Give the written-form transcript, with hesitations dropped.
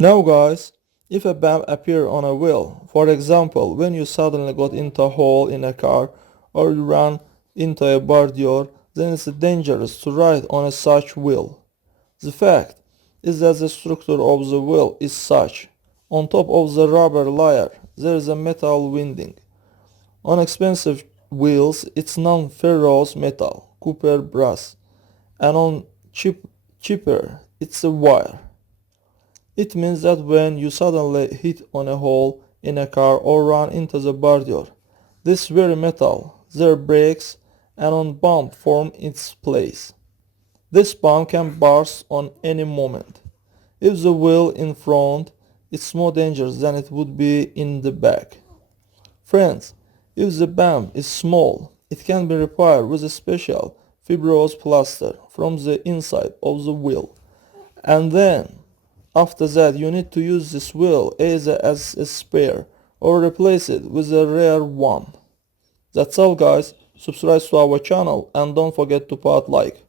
Now guys, if a bump appears on a wheel, for example when you suddenly got into a hole in a car or you ran into a bardyur, then it's dangerous to ride on a such wheel. The fact is that the structure of the wheel is such. On top of the rubber layer there is a metal winding. On expensive wheels it's non-ferrous metal, copper, brass, and on cheaper it's a wire. It means that when you suddenly hit on a hole in a car or run into the barrier, this very metal there breaks and a bump forms its place. This bump can burst on any moment. If the wheel in front, it's more dangerous than it would be in the back. Friends, if the bump is small, it can be repaired with a special fibrous plaster from the inside of the wheel. And then after that you need to use this wheel either as a spare or replace it with a rare one. That's all guys. Subscribe to our channel and don't forget to put like.